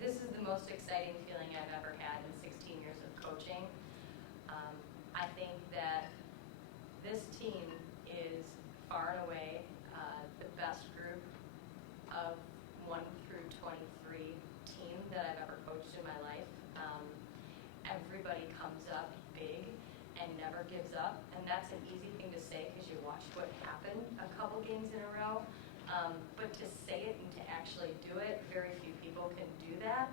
This is the most exciting feeling I've ever had in 16 years of coaching. I think that this team is far and away the best group of 1 through 23 team that I've ever coached in my life. Everybody comes up big and never gives up, and that's an easy thing to say because you watched what happened a couple games in a row. But to say it and to actually do it, very few people can do that.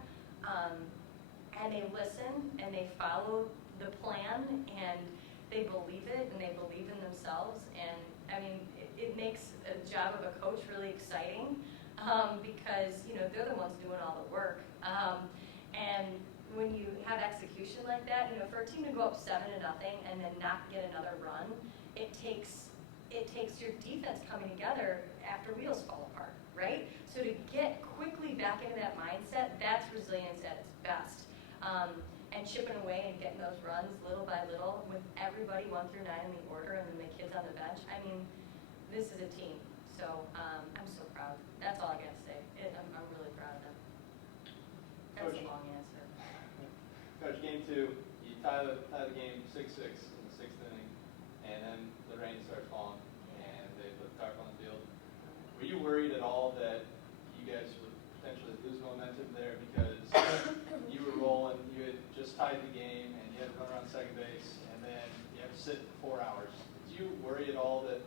And they listen and they follow the plan and they believe it and they believe in themselves. And I mean, it makes a job of a coach really exciting because they're the ones doing all the work. And when you have execution like that, for a team to go up 7-0 and then not get another run, it takes your defense coming together after wheels fall apart, right? So to get quickly back into that mindset, that's resilience at its best. And chipping away and getting those runs little by little with everybody 1 through 9 in the order and then the kids on the bench. I mean, this is a team. So I'm so proud. That's all I got to say. I'm really proud of them. That's a long answer. Coach, game 2, you tie the game 6-6 in the 6th inning, and then the rain starts falling, and they put the tarp on the field. Were you worried at all that you guys would potentially lose momentum there because you were rolling, you had just tied the game, and you had to run around second base, and then you have to sit for 4 hours? Did you worry at all that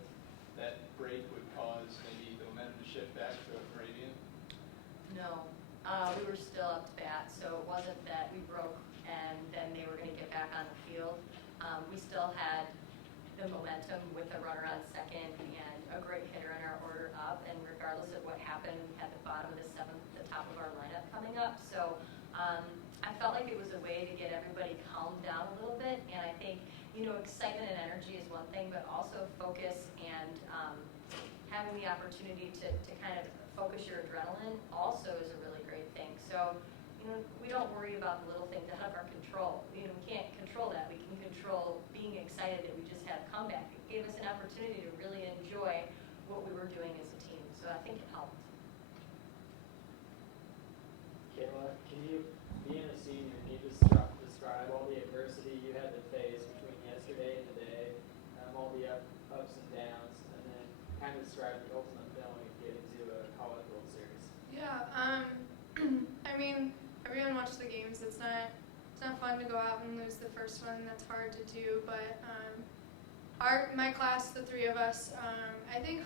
that break would cause maybe the momentum to shift back to Moravian? No. We were still up to bat, so it wasn't that we broke and then they were going to get back on the field. We still had the momentum with a runner on second and a great hitter in our order up, and regardless of what happened, we had the bottom of the 7th, the top of our lineup coming up. So I felt like it was a way to get everybody calmed down a little bit, and I think, excitement and energy is one thing, but also focus and having the opportunity to kind of focus your adrenaline also is a really great thing. So, we don't worry about the little things out of our control. We can't control that. We can control being excited that we just had a comeback. It gave us an opportunity to really enjoy what we were doing as a team. So I think it helped. Kahla, can you, being a senior, can you describe all the adversity you had to face between yesterday and today, all the ups and downs, and then kind of describe the ultimate feeling of getting to a college World Series? Yeah, I mean, everyone watched the games. It's not fun to go out and lose the first one. That's hard to do. But my class, the 3 of us, I think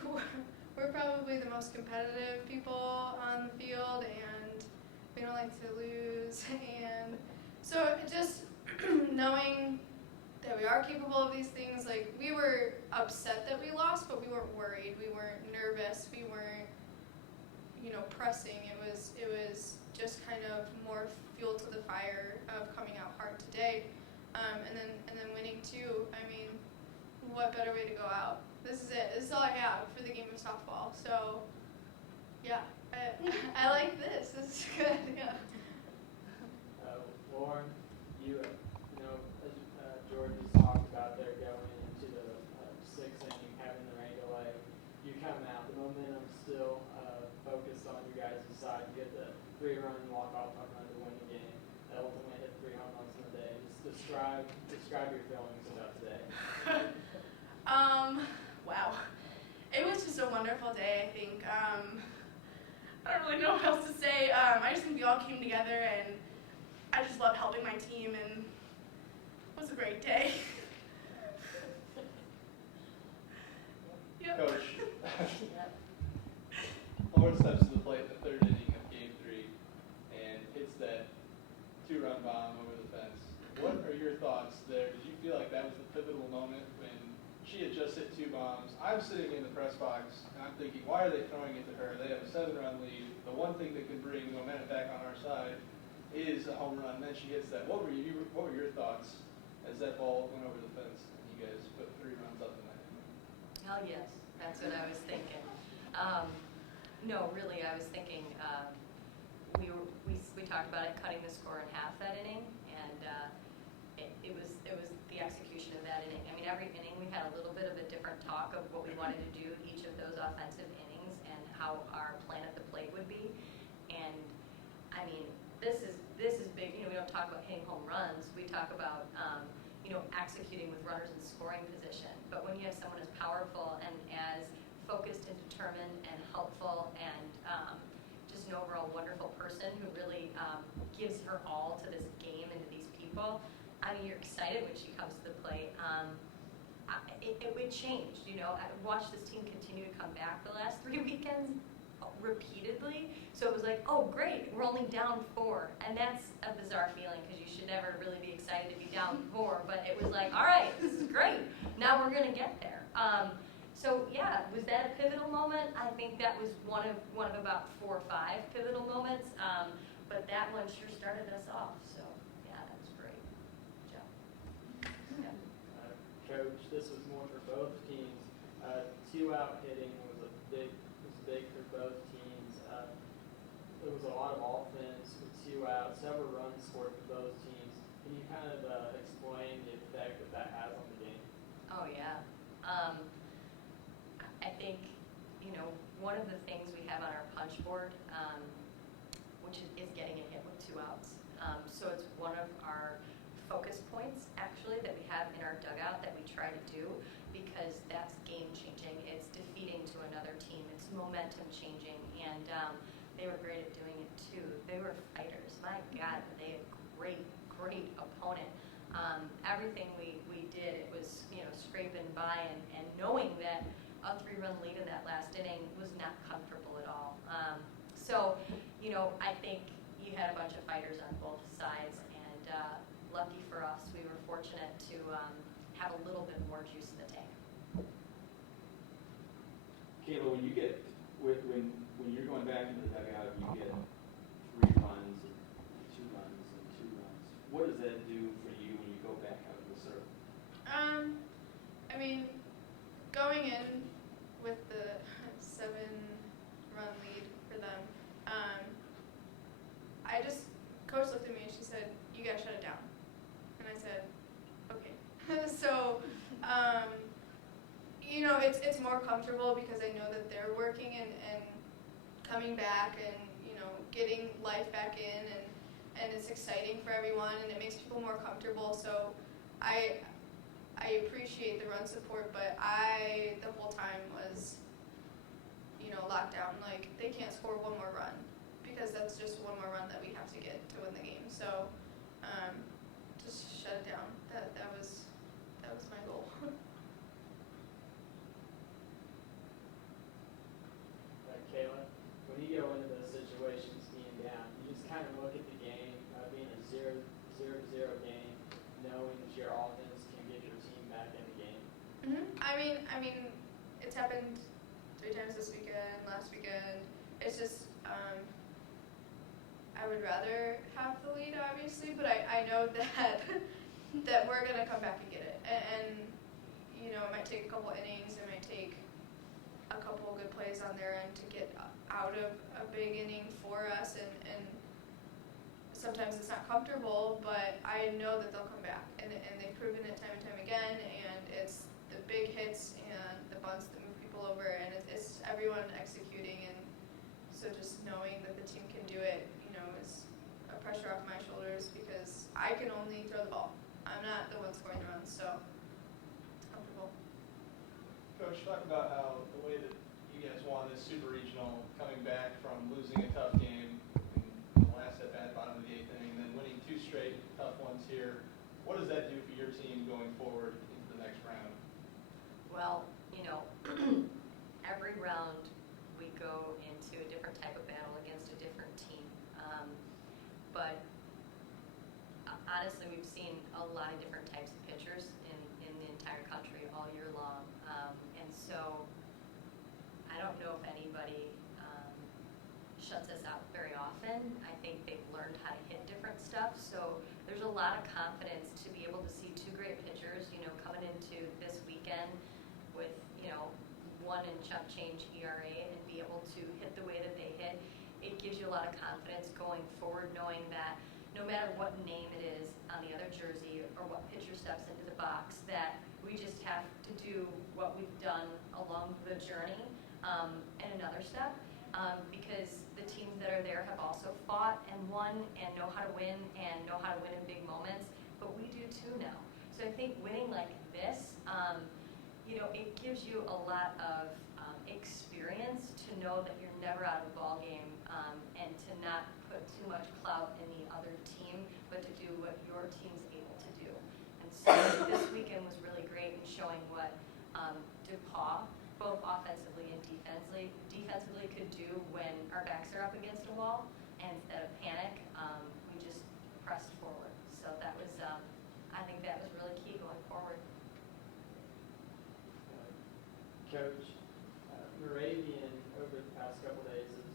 we're probably the most competitive people on the field, and we don't like to lose. And so just knowing that we are capable of these things, like, we were upset that we lost, but we weren't worried. We weren't nervous. We weren't, pressing. It was just kind of more fuel to the fire of coming out hard today, and then winning too. I mean, what better way to go out? This is it. This is all I have for the game of softball. So, yeah, I like this. This is good. Yeah. Lauren, as George has talked about there going into the 6th inning, having the rain delay, you come out, the momentum's still focused on you guys' side. You get the 3-run walk-off home run to win the game. That ultimately hit 3 home runs in the day. Just describe your feelings about today. Wow. It was just a wonderful day, I think. I don't really know what else to say. I just think we all came together, and I just love helping my team, and it was a great day. Yep. Coach, Lauren steps to the plate in the 3rd inning of game 3 and hits that 2-run bomb over the fence. What are your thoughts there? Did you feel like that was the pivotal moment when she had just hit 2 bombs? I'm sitting in the press box and I'm thinking, why are they throwing it to her? They have a 7-run lead. The one thing that can bring momentum back on our side is a home run. Then she hits that. What were your thoughts as that ball went over the fence and you guys put 3 runs up in that inning? Oh, yes. That's what I was thinking. No, really, I was thinking we talked about it, cutting the score in half that inning, and it was the execution of that inning. I mean, every inning we had a little bit of a different talk of what we wanted to do each of those offensive innings and how our plan at the plate would be. talk about, executing with runners in scoring position. But when you have someone as powerful and as focused and determined and helpful and just an overall wonderful person who really gives her all to this game and to these people, I mean, you're excited when she comes to the plate. It changed, I watched this team continue to come back the last 3 weekends repeatedly. So it was like, oh, great, we're only down 4. And that's a bizarre feeling because you should never really be excited to be down 4. But it was like, all right, this is great. Now we're going to get there. So yeah, was that a pivotal moment? I think that was one of about 4 or 5 pivotal moments. But that one sure started us off. So yeah, that was great. Good job. Yeah. Coach, this was more for both teams. 2-out hitting was big for both teams. It was a lot of offense with 2 outs, several runs scored for both teams. Can you kind of explain the effect that has on the game? Oh yeah. I think, one of the things we have on our punch board, which is getting a hit with 2 outs. So it's one of our focus points, actually, that we have in our dugout that we try to do because that's game changing. It's defeating to another team. It's momentum changing. And they were great at doing it too. They were fighters. My God, they had a great opponent. Everything we did, it was, scraping by and knowing that a 3-run lead in that last inning was not comfortable at all. So, I think you had a bunch of fighters on both sides, and lucky for us, we were fortunate to have a little bit more juice in the tank. Kahla, when you're going back into the dugout, you get 3 runs, and 2 runs, and 2 runs. What does that do for you when you go back out of the circle? I mean, going in with the 7-run lead for them, Coach looked at me and she said, "You gotta shut it down." And I said, "Okay." So, it's more comfortable because I know that they're working and coming back and, getting life back in and it's exciting for everyone and it makes people more comfortable. So I appreciate the run support, but the whole time was, locked down. Like, they can't score 1 more run because that's just 1 more run that we have to get to win the game. So just shut it down. That was my goal. Kahla, when you go into those situations being down, you just kind of look at the game, being a 0-0 game, knowing that your offense can get your team back in the game. Mm-hmm. I mean, it's happened 3 times this weekend, last weekend. It's just, I would rather have the lead, obviously, but I know that we're gonna come back and get it. And it might take a couple innings. It might take a couple good plays on their end to get out of a big inning for us. And sometimes it's not comfortable, but I know that they'll come back. And they've proven it time and time again. And it's the big hits and the bunts that move people over, and it's everyone executing. And so just knowing that the team can do it, is a pressure off my shoulders because I can only throw the ball. I'm not the one scoring the runs, so it's comfortable. Coach, talk about how the way that you guys won this super regional, coming back from losing a tough game in the last at-bat, bottom of the 8th inning, and then winning 2 straight tough ones here. What does that do for your team going forward into the next round? Well, every round we go into a different type of battle against a different team. But honestly, we've seen a lot of different types of pitchers in the entire country all year long. And so I don't know if anybody shuts us out very often. I think they've learned how to hit different stuff. So there's a lot of confidence to be able to see 2 great pitchers, coming into this weekend with, 1 and chump change ERA and be able to hit the way that they hit. It gives you a lot of confidence going forward, knowing that no matter what name it is on the other jersey or what pitcher steps into the box, that we just have to do what we've done along the journey and another step, because the teams that are there have also fought and won and know how to win in big moments. but we do too now. So I think winning like this, it gives you a lot of experience to know that you're never out of a ball game, and to not put too much clout in the other team, but to do what your team's able to do. And so this weekend was really great in showing what DePauw, both offensively and defensively could do when our backs are up against a wall, and instead of panic, we just pressed forward. So that was, I think that was really key going forward. Coach, Moravian over the past couple days is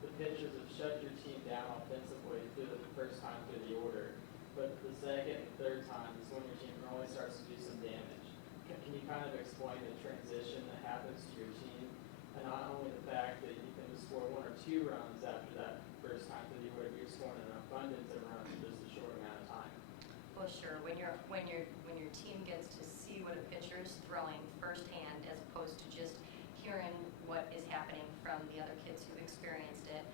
the pitchers have shut your team down offensively through the first time through the order, but the second and third time is when your team really starts to do some damage. Can you kind of explain the transition that happens to your team, and not only the fact that you can score 1 or 2 runs after that first time through the order, but you're scoring an abundance of runs in just a short amount of time? Well, sure. When your team gets to see what a pitcher is throwing firsthand, as opposed to just hearing what is happening from the other kids who've experienced it,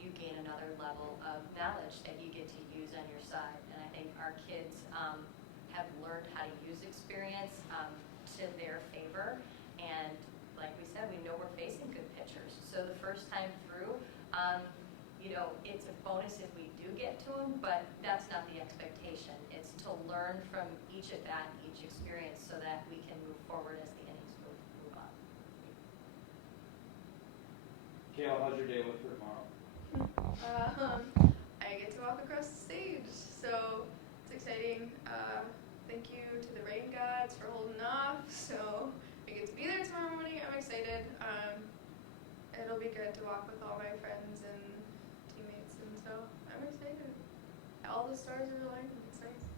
you gain another level of knowledge that you get to use on your side. And I think our kids have learned how to use experience to their favor. And like we said, we know we're facing good pitchers. So the first time through, it's a bonus if we do get to them, but that's not the expectation. It's to learn from each of that, each experience, so that we can move forward as the innings move on. Kahla, how's your day look for tomorrow? I get to walk across the stage, so it's exciting. Thank you to the rain gods for holding off, so I get to be there tomorrow morning. I'm excited. It'll be good to walk with all my friends and teammates, and so I'm excited. All the stars are aligning. It's nice.